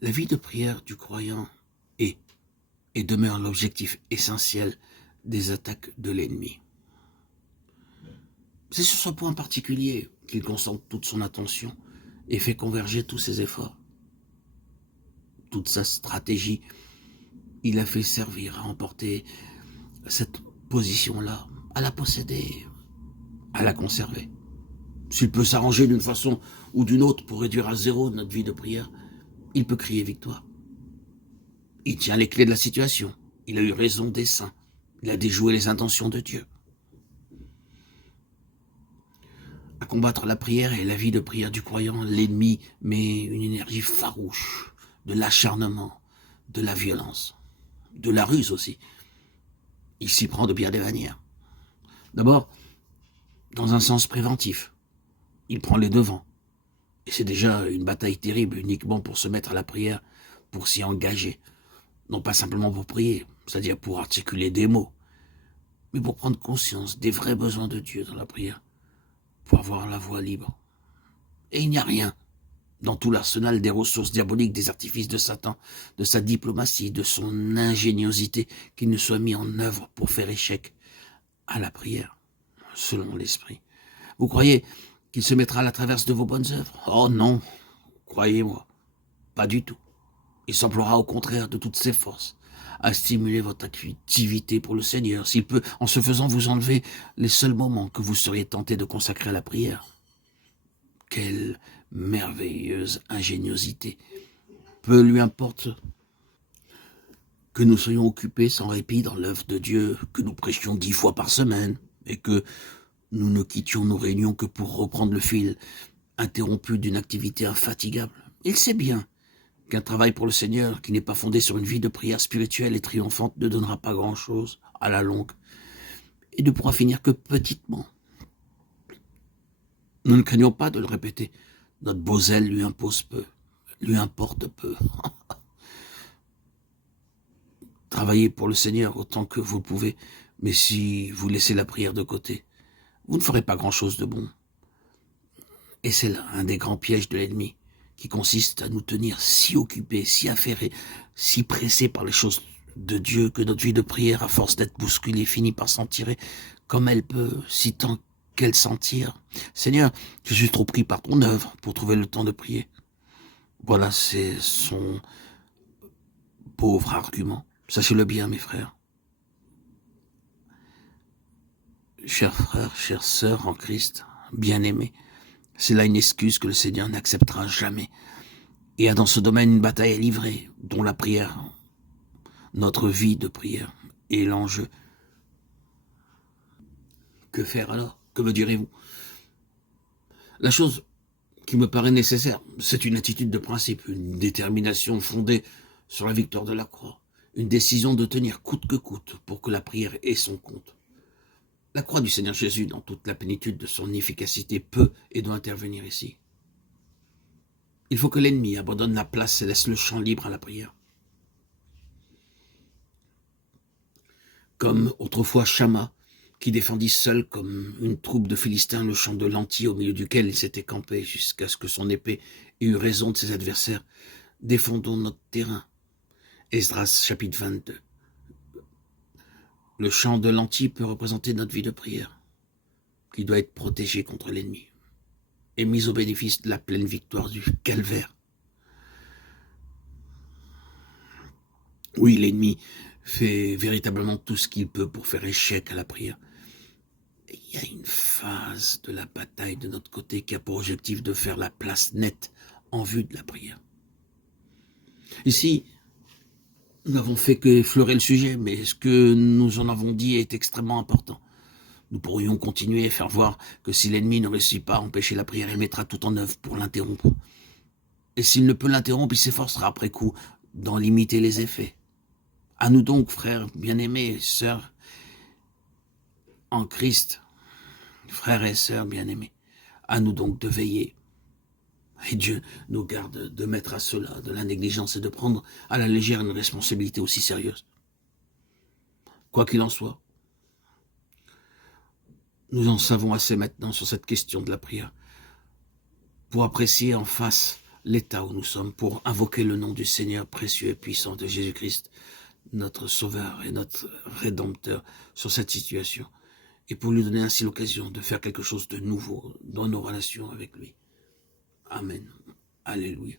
La vie de prière du croyant est et demeure l'objectif essentiel des attaques de l'ennemi. C'est sur ce point particulier qu'il concentre toute son attention et fait converger tous ses efforts. Toute sa stratégie, il a fait servir à emporter cette position-là, à la posséder, à la conserver. S'il peut s'arranger d'une façon ou d'une autre pour réduire à zéro notre vie de prière, il peut crier victoire. Il tient les clés de la situation. Il a eu raison des saints. Il a déjoué les intentions de Dieu. À combattre la prière et la vie de prière du croyant, l'ennemi met une énergie farouche, de l'acharnement, de la violence, de la ruse aussi. Il s'y prend de bien des manières. D'abord, dans un sens préventif, il prend les devants. Et c'est déjà une bataille terrible uniquement pour se mettre à la prière, pour s'y engager. Non pas simplement pour prier, c'est-à-dire pour articuler des mots, mais pour prendre conscience des vrais besoins de Dieu dans la prière, pour avoir la voie libre. Et il n'y a rien dans tout l'arsenal des ressources diaboliques, des artifices de Satan, de sa diplomatie, de son ingéniosité, qui ne soit mis en œuvre pour faire échec à la prière, selon l'Esprit. Vous croyez qu'il se mettra à la traverse de vos bonnes œuvres? Oh non, croyez-moi, pas du tout. Il s'emploiera au contraire de toutes ses forces à stimuler votre activité pour le Seigneur, s'il peut, en se faisant vous enlever les seuls moments que vous seriez tenté de consacrer à la prière. Quelle merveilleuse ingéniosité! Peu lui importe que nous soyons occupés sans répit dans l'œuvre de Dieu, que nous prêchions 10 fois par semaine, et que nous ne quittions nos réunions que pour reprendre le fil interrompu d'une activité infatigable. Il sait bien qu'un travail pour le Seigneur qui n'est pas fondé sur une vie de prière spirituelle et triomphante ne donnera pas grand-chose à la longue et ne pourra finir que petitement. Nous ne craignons pas de le répéter. Notre beau zèle lui impose peu, lui importe peu. Travaillez pour le Seigneur autant que vous le pouvez, mais si vous laissez la prière de côté, vous ne ferez pas grand-chose de bon. Et c'est là un des grands pièges de l'ennemi, qui consiste à nous tenir si occupés, si affairés, si pressés par les choses de Dieu que notre vie de prière, à force d'être bousculée, finit par s'en tirer comme elle peut, si tant qu'elle s'en tire. Seigneur, je suis trop pris par ton œuvre pour trouver le temps de prier. Voilà, c'est son pauvre argument. Sachez-le bien, mes frères. Chers frères, chères sœurs en Christ, bien-aimés, c'est là une excuse que le Seigneur n'acceptera jamais. Et a dans ce domaine une bataille à livrer, dont la prière, notre vie de prière, est l'enjeu. Que faire alors? Que me direz-vous? La chose qui me paraît nécessaire, c'est une attitude de principe, une détermination fondée sur la victoire de la croix, une décision de tenir coûte que coûte pour que la prière ait son compte. La croix du Seigneur Jésus, dans toute la plénitude de son efficacité, peut et doit intervenir ici. Il faut que l'ennemi abandonne la place et laisse le champ libre à la prière. Comme autrefois Shamma, qui défendit seul comme une troupe de Philistins le champ de lentilles au milieu duquel il s'était campé jusqu'à ce que son épée ait eu raison de ses adversaires. Défendons notre terrain. Esdras chapitre 22. Le champ de lentilles peut représenter notre vie de prière, qui doit être protégée contre l'ennemi et mise au bénéfice de la pleine victoire du calvaire. Oui, l'ennemi fait véritablement tout ce qu'il peut pour faire échec à la prière. Et il y a une phase de la bataille de notre côté qui a pour objectif de faire la place nette en vue de la prière. Ici, nous n'avons fait qu'effleurer le sujet, mais ce que nous en avons dit est extrêmement important. Nous pourrions continuer et faire voir que si l'ennemi ne réussit pas à empêcher la prière, il mettra tout en œuvre pour l'interrompre. Et s'il ne peut l'interrompre, il s'efforcera après coup d'en limiter les effets. À nous donc, frères bien-aimés, sœurs en Christ, frères et sœurs bien-aimés, à nous donc de veiller. Et Dieu nous garde de mettre à cela de la négligence et de prendre à la légère une responsabilité aussi sérieuse. Quoi qu'il en soit, nous en savons assez maintenant sur cette question de la prière pour apprécier en face l'état où nous sommes pour invoquer le nom du Seigneur précieux et puissant de Jésus-Christ, notre Sauveur et notre Rédempteur sur cette situation, et pour lui donner ainsi l'occasion de faire quelque chose de nouveau dans nos relations avec lui. Amen. Alléluia.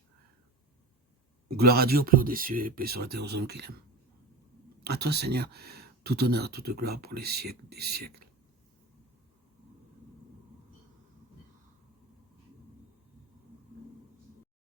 Gloire à Dieu au plus haut des cieux et paix sur la terre aux hommes qu'il aime. À toi, Seigneur, tout honneur, toute gloire pour les siècles des siècles.